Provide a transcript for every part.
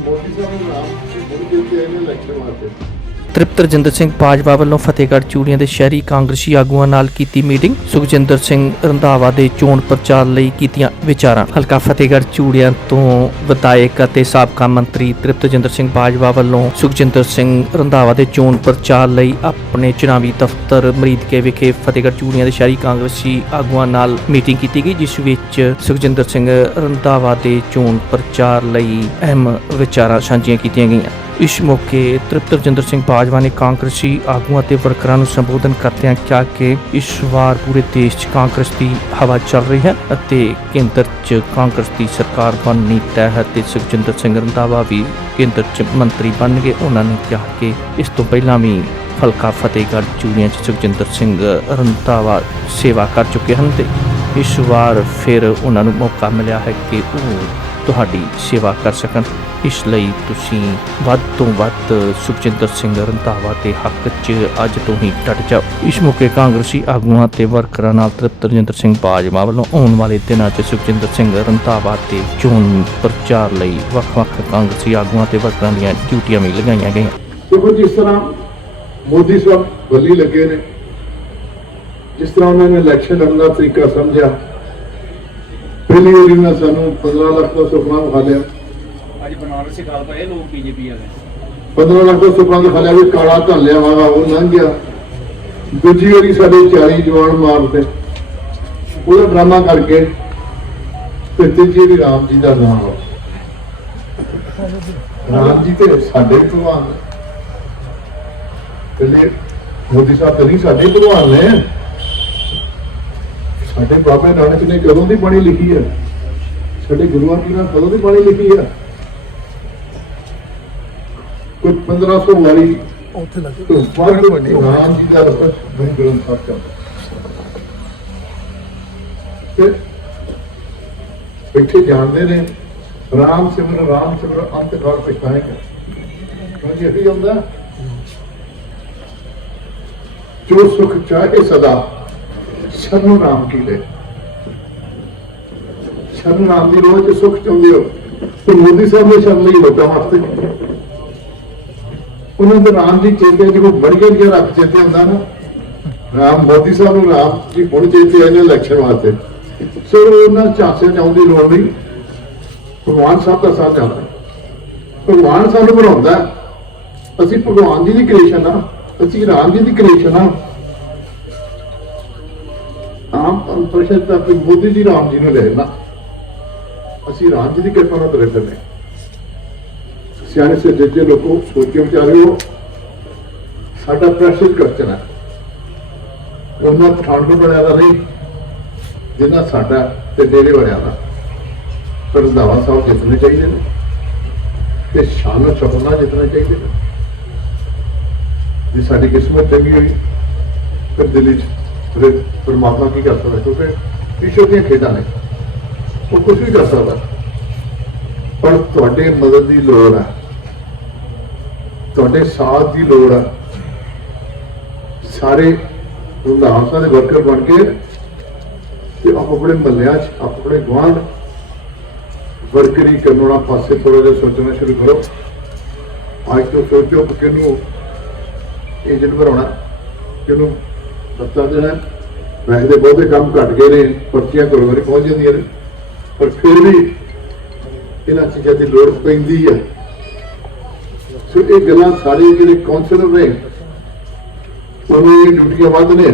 मोदी साहेबांना मोदी देवते यायला लक्ष मारते ਤ੍ਰਿਪਤ ਰਜਿੰਦਰ ਸਿੰਘ ਬਾਜਵਾ ਵੱਲੋਂ ਫਤਿਹਗੜ੍ਹ ਚੂੜੀਆਂ ਦੇ ਸ਼ਹਿਰੀ ਕਾਂਗਰਸੀ ਆਗੂਆਂ ਨਾਲ ਕੀਤੀ ਮੀਟਿੰਗ। ਸੁਖਜਿੰਦਰ ਸਿੰਘ ਰੰਧਾਵਾ ਦੇ ਚੋਣ ਪ੍ਰਚਾਰ ਲਈ ਕੀਤੀਆਂ ਵਿਚਾਰਾਂ। ਹਲਕਾ ਫਤਿਹਗੜ੍ਹ ਚੂੜੀਆਂ ਤੋਂ ਵਿਧਾਇਕ ਅਤੇ ਸਾਬਕਾ ਮੰਤਰੀ ਤ੍ਰਿਪਤ ਰਜਿੰਦਰ ਸਿੰਘ ਬਾਜਵਾ ਵੱਲੋਂ ਸੁਖਜਿੰਦਰ ਸਿੰਘ ਰੰਧਾਵਾ ਦੇ ਚੋਣ ਪ੍ਰਚਾਰ ਲਈ ਆਪਣੇ ਚੁਣਾਵੀ ਦਫ਼ਤਰ ਮਰੀਦਕੇ ਵਿਖੇ ਫਤਿਹਗੜ੍ਹ ਚੂੜੀਆਂ ਦੇ ਸ਼ਹਿਰੀ ਕਾਂਗਰਸੀ ਆਗੂਆਂ ਨਾਲ ਮੀਟਿੰਗ ਕੀਤੀ ਗਈ, ਜਿਸ ਵਿੱਚ ਸੁਖਜਿੰਦਰ ਸਿੰਘ ਰੰਧਾਵਾ ਦੇ ਚੋਣ ਪ੍ਰਚਾਰ ਲਈ ਅਹਿਮ ਵਿਚਾਰਾਂ ਸਾਂਝੀਆਂ ਕੀਤੀਆਂ ਗਈਆਂ। ਇਸ ਮੌਕੇ ਤ੍ਰਿਪਤ ਰਜਿੰਦਰ ਸਿੰਘ ਬਾਜਵਾ ਨੇ ਕਾਂਗਰਸੀ ਆਗੂਆਂ ਅਤੇ ਵਰਕਰਾਂ ਨੂੰ ਸੰਬੋਧਨ ਕਰਦਿਆਂ ਕਿਹਾ ਕਿ ਇਸ ਵਾਰ ਪੂਰੇ ਦੇਸ਼ 'ਚ ਕਾਂਗਰਸ ਦੀ ਹਵਾ ਚੱਲ ਰਹੀ ਹੈ ਅਤੇ ਕੇਂਦਰ 'ਚ ਕਾਂਗਰਸ ਦੀ ਸਰਕਾਰ ਬਣਨੀ ਤੈਅ ਹੈ ਤੇ ਸੁਖਜਿੰਦਰ ਸਿੰਘ ਰੰਧਾਵਾ ਵੀ ਕੇਂਦਰ 'ਚ ਮੰਤਰੀ ਬਣਨਗੇ। ਉਹਨਾਂ ਨੇ ਕਿਹਾ ਕਿ ਇਸ ਤੋਂ ਪਹਿਲਾਂ ਵੀ ਹਲਕਾ ਫਤਿਹਗੜ੍ਹ ਚੂੜੀਆਂ 'ਚ ਸੁਖਜਿੰਦਰ ਸਿੰਘ ਰੰਧਾਵਾ ਸੇਵਾ ਕਰ ਚੁੱਕੇ ਹਨ ਤੇ ਇਸ ਵਾਰ ਫਿਰ ਉਹਨਾਂ ਨੂੰ ਮੌਕਾ ਮਿਲਿਆ ਹੈ ਕਿ ਉਹ ਤੁਹਾਡੀ ਸੇਵਾ ਕਰ ਸਕਣ। ਇਸ ਲਈ ਤੁਸੀਂ ਵੱਧ ਤੋਂ ਵੱਧ ਸੁਖਜਿੰਦਰ ਸਿੰਘ ਰੰਧਾਵਾ ਦੇ ਹੱਕ 'ਚ ਅੱਜ ਤੋਂ ਹੀ ਡਟ ਜਾਓ। ਇਸ ਮੌਕੇ ਕਾਂਗਰਸੀ ਆਗੂਆਂ ਤੇ ਵਰਕਰਾਂ ਨਾਲ ਤ੍ਰਿਪਤ ਰਜਿੰਦਰ ਸਿੰਘ ਬਾਜਵਾ ਵੱਲੋਂ ਆਉਣ ਵਾਲੇ ਦਿਨਾਂ 'ਚ ਸੁਖਜਿੰਦਰ ਸਿੰਘ ਰੰਧਾਵਾ ਤੇ ਚੋਣ ਪ੍ਰਚਾਰ ਲਈ ਵੱਖ-ਵੱਖ ਕਾਂਗਰਸੀ ਆਗੂਆਂ ਤੇ ਵਰਕਰਾਂ ਦੀਆਂ ਡਿਊਟੀਆਂ ਵੀ ਲਗਾਈਆਂ ਗਈਆਂ। ਦੇਖੋ ਜਿਸ ਤਰ੍ਹਾਂ ਮੋਦੀ ਸਾਹਿਬ ਬੱਲੀ ਲੱਗੇ ਨੇ। ਜਿਸ ਤਰ੍ਹਾਂ ਉਹਨਾਂ ਨੇ ਇਲੈਕਸ਼ਨ ਲੜਨ ਦਾ ਤਰੀਕਾ ਸਮਝਿਆ ਪਹਿਲੀ ਵਾਰੀ ਉਹਨਾਂ ਸਾਨੂੰ 15 ਲੱਖ ਦਾ ਸੁਪਨਾ ਵਿਖਾ ਲਿਆ। ਅੱਜ ਬਨਾਰਸ ਸੇ ਗੱਲ ਪਏ ਲੋਕ ਬੀਜੇਪੀ ਵਾਲੇ। 15 ਲੱਖ ਦਾ ਸੁਪਨਾ ਦਿਖਾ ਲਿਆ ਵੀ ਕਾਲਾ ਧਨ ਲਿਆ ਵਾਗਾ ਉਹ ਲੰਘ ਗਿਆ। ਦੂਜੀ ਵਾਰੀ ਸਾਡੇ 40 ਜਵਾਨ ਮਾਰਦੇ। ਉਹਦਾ ਡਰਾਮਾ ਕਰਕੇ ਤੇ ਤੀਜੀ ਵਾਰੀ ਰਾਮ ਜੀ ਦਾ ਨਾਮ ਰਾਮ ਜੀ ਤੇ ਸਾਡੇ ਭਗਵਾਨ ਨੇ। ਪਹਿਲੇ ਮੋਦੀ ਸਾਹਿਬ ਤੇ ਨਹੀਂ ਸਾਡੇ ਭਗਵਾਨ ਨੇ। ਸਾਡੇ ਬਾਬੇ ਨਾਨਕ ਨੇ ਕਦੋਂ ਦੀ ਬਾਣੀ ਲਿਖੀ ਹੈ? ਸਾਡੇ ਗੁਰੂਆਂ ਨੇ ਕਦੋਂ ਦੀ ਬਾਣੀ ਲਿਖੀ ਹੈ? ਕੋਈ 1500 ਵਾਰੀ ਉੱਥੇ ਲੱਗੇ ਤੋਂ ਵੱਧ ਰਾਮ ਜੀ ਦਾ ਰਸ ਗੁਰੂ ਗ੍ਰੰਥ ਸਾਹਿਬ ਚੱਲਦਾ ਤੇ ਬੈਠੇ ਜਾਣਦੇ ਨੇ ਰਾਮ ਸਿਮਰ ਰਾਮ ਸਿਮਰ ਅੰਤ ਕਾਲ ਪਛਤਾਏਗਾ ਕਿਉਂਕਿ ਇਹ ਹੁੰਦਾ ਜੋ ਸੁਖ ਚਾਹੇ ਸਦਾ ਸਾਨੂੰ ਰਾਮ ਕੀ ਲੈ? ਸਾਨੂੰ ਰਾਮ ਦੀ ਰੋਹ ਚ ਸੁਖ ਚਾਹੁੰਦੇ ਹੋ? ਤੇ ਮੋਦੀ ਸਾਹਿਬ ਨੇ ਸ਼ਰਨ ਲਈ ਲੋਕਾਂ ਵਾਸਤੇ? ਉਹਨਾਂ ਦੇ ਰਾਮ ਦੀ ਚੇਤੇ ਜਿਹੋ ਬੜੀਆਂ ਜਿਹਾ ਰੱਖ ਚੇਤੇ ਹੁੰਦਾ ਨਾ। ਰਾਮ ਮੋਦੀ ਸਾਹਿਬ ਨੂੰ ਰਾਮ ਜੀ ਹੁਣ ਚੇਤੇ ਆਏ ਨੇ ਇਲੈਕਸ਼ਨ ਵਾਸਤੇ। ਸੋ ਉਹਨਾਂ ਝਾਂਸੇ ਚਾਉਣ ਦੀ ਲੋੜ ਨਹੀਂ। ਭਗਵਾਨ ਸਾਹਿਬ ਦਾ ਸਾਥ ਚੱਲਦਾ ਭਗਵਾਨ ਸਾਨੂੰ ਬਣਾਉਂਦਾ। ਅਸੀਂ ਭਗਵਾਨ ਜੀ ਦੀ ਕ੍ਰੀਏਸ਼ਨ ਆ। ਅਸੀਂ ਰਾਮ ਜੀ ਦੀ ਕ੍ਰੀਏਸ਼ਨ ਆ। ਆਮ ਪ੍ਰਸ਼ਦ ਤਾਂ ਆਪਣੀ ਮੋਦੀ ਜੀ ਰਾਮ ਜੀ ਨੂੰ ਲੈ ਨਾ ਅਸੀਂ ਰਾਮ ਜੀ ਦੀ ਕਿਰਪਾ ਨਾਲ ਤੁਰੇ ਫਿਰਦੇ ਸਿਆਣੇ ਸੇ ਜੱਜੇ ਲੋਕੋ ਸੋਚ ਕੇ ਵਿਚਾਰਿਓ, ਸਾਡਾ ਪ੍ਰੈਸ਼ਰ ਕਲਚਰ ਹੈ। ਉਹਨਾਂ ਪਠਾਨਕੋਟ ਵਾਲਿਆਂ ਦਾ ਨਹੀਂ, ਜਿੰਨਾ ਸਾਡਾ ਤੇ ਡੇਰੇ ਵਾਲਿਆਂ ਦਾ ਪਰ ਰੰਧਾਵਾ ਸਾਹਿਬ ਜਿੱਤਣੇ ਚਾਹੀਦੇ ਨੇ ਤੇ ਸ਼ਾਨ ਚੋਕਨਾ ਜਿੱਤਣੇ ਚਾਹੀਦੇ ਨੇ। ਜੇ ਸਾਡੀ ਕਿਸਮਤ ਚੰਗੀ ਹੋਈ, ਫਿਰ ਦਿੱਲੀ ਚ ਫਿਰ ਪਰਮਾਤਮਾ ਕੀ ਕਰ ਸਕਦਾ? ਕਿਉਂਕਿ ਈਸ਼ਵਰ ਦੀਆਂ ਖੇਡਾਂ ਨੇ। ਉਹ ਕੁਝ ਵੀ ਕਰ ਸਕਦਾ। ਪਰ ਤੁਹਾਡੇ ਮਦਦ ਦੀ ਲੋੜ ਹੈ ਤੁਹਾਡੇ ਸਾਥ ਦੀ ਲੋੜ ਹੈ ਸਾਰੇ ਰੰਧਾਵਾ ਦੇ ਵਰਕਰ ਬਣ ਕੇ ਤੇ ਆਪ ਆਪਣੇ ਮਹੱਲਿਆਂ 'ਚ ਆਪਣੇ ਗੁਆਂਢ ਵਰਕਰੀ ਕਰਨ ਪਾਸੇ ਥੋੜਾ ਜਿਹਾ ਸੋਚਣਾ ਸ਼ੁਰੂ ਕਰੋ। ਅੱਜ ਤੋਂ ਸੋਚੋ ਕਿ ਕਿਹਨੂੰ ਏਜੰਟ ਬਣਾਉਣਾ, ਕਿਹਨੂੰ ਸੱਤਾ ਦੇਣਾ ਵੈਸੇ ਦੇ ਬਹੁਤੇ ਕੰਮ ਘਟ ਗਏ ਨੇ, ਪਰਚੀਆਂ ਘਰੋਂ ਘਰੇ ਪਹੁੰਚ ਜਾਂਦੀਆਂ ਨੇ। ਪਰ ਫਿਰ ਵੀ ਇਹਨਾਂ ਚੀਜ਼ਾਂ ਦੀ ਲੋੜ ਪੈਂਦੀ ਹੈ। ਸੋ ਇਹ ਗੱਲਾਂ ਸਾਰੇ ਜਿਹੜੇ ਕਾਉਂਸਲਰ ਨੇ, ਉਹਨਾਂ ਦੀ ਡਿਊਟੀਆਂ ਵੱਧ ਨੇ,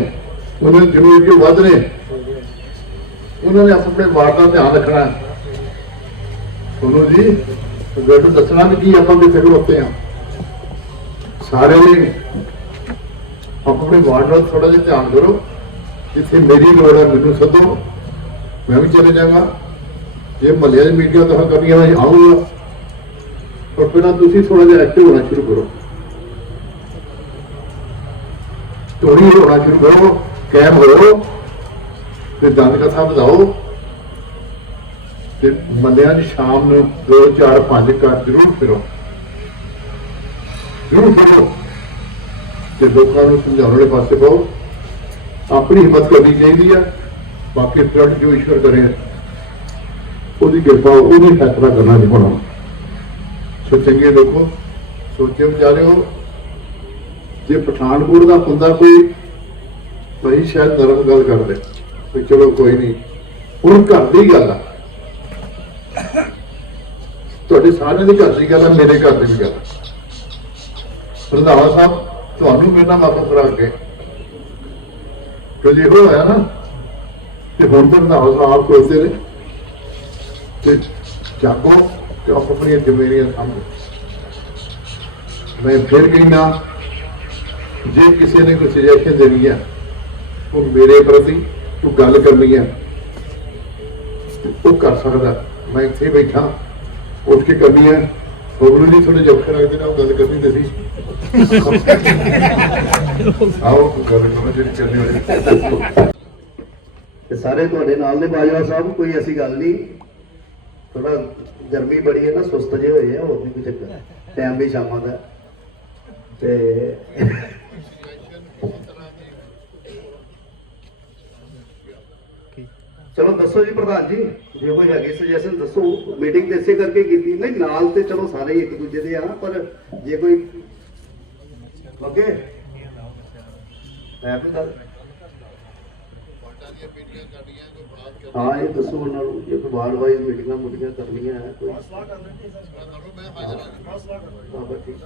ਉਹਨਾਂ ਦੀ ਜ਼ਿੰਮੇਵਾਰੀਆਂ ਵੱਧ ਨੇ। ਉਹਨਾਂ ਨੇ ਆਪਣੇ ਵਾਰ ਦਾ ਧਿਆਨ ਰੱਖਣਾ ਤੁਹਾਨੂੰ ਜੀ, ਤੁਹਾਨੂੰ ਦੱਸਣਾ ਵੀ ਕੀ ਆਪਾਂ ਕਿੱਥੇ ਖਲੋਤੇ ਆ ਸਾਰੇ ਨੇ ਆਪਣੇ ਵਾਰਡ ਨਾਲ ਥੋੜਾ ਜਿਹਾ ਧਿਆਨ ਕਰੋ ਜਿੱਥੇ ਮੇਰੀ ਲੋੜ ਹੈ, ਮੈਨੂੰ ਸੱਦੋ। ਮੈਂ ਵੀ ਚਲੇ ਜਾਵਾਂਗਾ। ਜੇ ਮਹੱਲੇ ਦੀ ਮੀਟਿੰਗ ਤਾਂ ਕਰਨੀਆਂ ਮੈਂ ਆਉਂਗਾ ਪਰ ਪਹਿਲਾਂ ਤੁਸੀਂ ਥੋੜਾ ਜਿਹਾ ਐਕਟਿਵ ਹੋਣਾ ਸ਼ੁਰੂ ਕਰੋ। ਤੋੜੀ ਹੋਣਾ ਸ਼ੁਰੂ ਕਰੋ ਕੈਮ ਹੋ ਤੇ ਦੰਦ ਕਥਾ ਵਧਾਓ। ਤੇ ਮੰਨਿਆਂ ਦੀ ਸ਼ਾਮ ਨੂੰ 2 4 5 ਘਰ ਜ਼ਰੂਰ ਫਿਰੋ। ਜ਼ਰੂਰ ਫਿਰੋ। ਤੇ ਲੋਕਾਂ ਨੂੰ ਸਮਝਾਉਣ ਵਾਲੇ ਪਾਸੇ ਪਾਓ। ਆਪਣੀ ਹਿੰਮਤ ਕਰਨੀ ਚਾਹੀਦੀ ਹੈ ਬਾਕੀ ਫਲੱਡ ਜੋ ਈਸ਼ਵਰ ਕਰੇ, ਉਹਦੀ ਕਿਰਪਾ, ਉਹਦੀ ਫੈਸਲਾ ਕਰਨਾ ਨਹੀਂ ਹੋਣਾ। ਸੋ ਚੰਗੇ ਲੋਕੋ ਸੋਚੇ ਵਿਚਾਰੇ ਹੋ ਜੇ ਪਠਾਨਕੋਟ ਦਾ ਹੁੰਦਾ ਕੋਈ, ਭਾਈ ਸ਼ਾਇਦ ਨਰਮ ਗੱਲ ਕਰਦੇ। ਵੀ ਚਲੋ ਕੋਈ ਨਹੀਂ, ਹੁਣ ਘਰ ਦੀ ਗੱਲ ਆ। ਤੁਹਾਡੇ ਸਾਰਿਆਂ ਦੀ ਘਰ ਦੀ ਗੱਲ ਆ, ਮੇਰੇ ਘਰ ਦੀ ਵੀ ਗੱਲ ਆ। ਰੰਧਾਵਾ ਸਾਹਿਬ ਤੁਹਾਨੂੰ ਮੇਰੇ ਨਾਲ ਮਾਫ ਕਰਾ ਕੇ ਕਿ ਜੇ ਹੋਇਆ ਨਾ ਤੇ ਹੁਣ ਤਾਂ ਰੰਧਾਵਾ ਸਾਹਿਬ ਆਪ ਕੋਸਦੇ ਨੇ ਤੇ ਜਾਗੋ ਤੇ ਆਪ ਆਪਣੀਆਂ ਜ਼ਿੰਮੇਵਾਰੀਆਂ ਸਾਂਭੋ। ਮੈਂ ਫਿਰ ਕਹਿੰਦਾ, ਜੇ ਕਿਸੇ ਨੇ ਕੋਈ ਸੁਜੈਸ਼ਨ ਦੇਣੀ ਹੈ ਉਹ ਮੇਰੇ ਪ੍ਰਤੀ ਉਹ ਗੱਲ ਕਰਨੀ ਹੈ ਤੇ ਉਹ ਕਰ ਸਕਦਾ। ਮੈਂ ਇੱਥੇ ਬੈਠਾ, ਉੱਠ ਕੇ ਕਰਨੀ ਹੈ ਬਬਲੂ ਜੀ ਥੋੜੇ ਜੋਖੇ ਰੱਖਦੇ ਨੇ ਉਹ ਗੱਲ ਕਰਨੀ ਤੇ ਸੀ। ਆਓ, ਗੱਲ ਕਰੋ, ਜਿਹੜੀ ਕਰਨੀ ਹੋਵੇ ਤੇ ਸਾਰੇ ਤੁਹਾਡੇ ਨਾਲ ਨੇ ਬਾਜਵਾ ਸਾਹਿਬ, ਕੋਈ ਐਸੀ ਗੱਲ ਨਹੀਂ। ਥੋੜਾ ਗਰਮੀ ਬੜੀ ਹੈ ਨਾ, ਸੁਸਤ ਜੇ ਹੋਏ ਆ, ਹੋਰ ਨਹੀਂ ਕੋਈ ਚੱਕਰ ਟਾਈਮ ਵੀ ਸ਼ਾਮਾਂ ਦਾ। ਤੇ ਚਲੋ ਦੱਸੋ ਜੀ ਪ੍ਰਧਾਨ ਜੀ, ਜੇ ਕੋਈ ਹੈਗੀ ਸੁਜੈਸ਼ਨ ਦੱਸੋ। ਮੀਟਿੰਗ ਤੇ ਇਸੇ ਕਰਕੇ ਕੀਤੀ। ਨਹੀਂ, ਨਾਲ ਤੇ ਚਲੋ ਸਾਰੇ ਹੀ ਇੱਕ ਦੂਜੇ ਦੇ ਆ ਪਰ ਜੇ ਕੋਈ ਲੱਗੇ ਹੈ ਕੋਈ ਗੱਲ ਹਾਂ ਇਹ ਦੱਸੋ ਉਹਨਾਂ ਨੂੰ ਜੇ ਕੋਈ ਵਾਰਡ ਵਾਈਜ਼ ਮੀਟਿੰਗਾਂ ਮੁੱਟੀਆਂ ਕਰਨੀਆਂ ਹੈ ਕੋਈ ਹਾਂ ਬਸ ਠੀਕ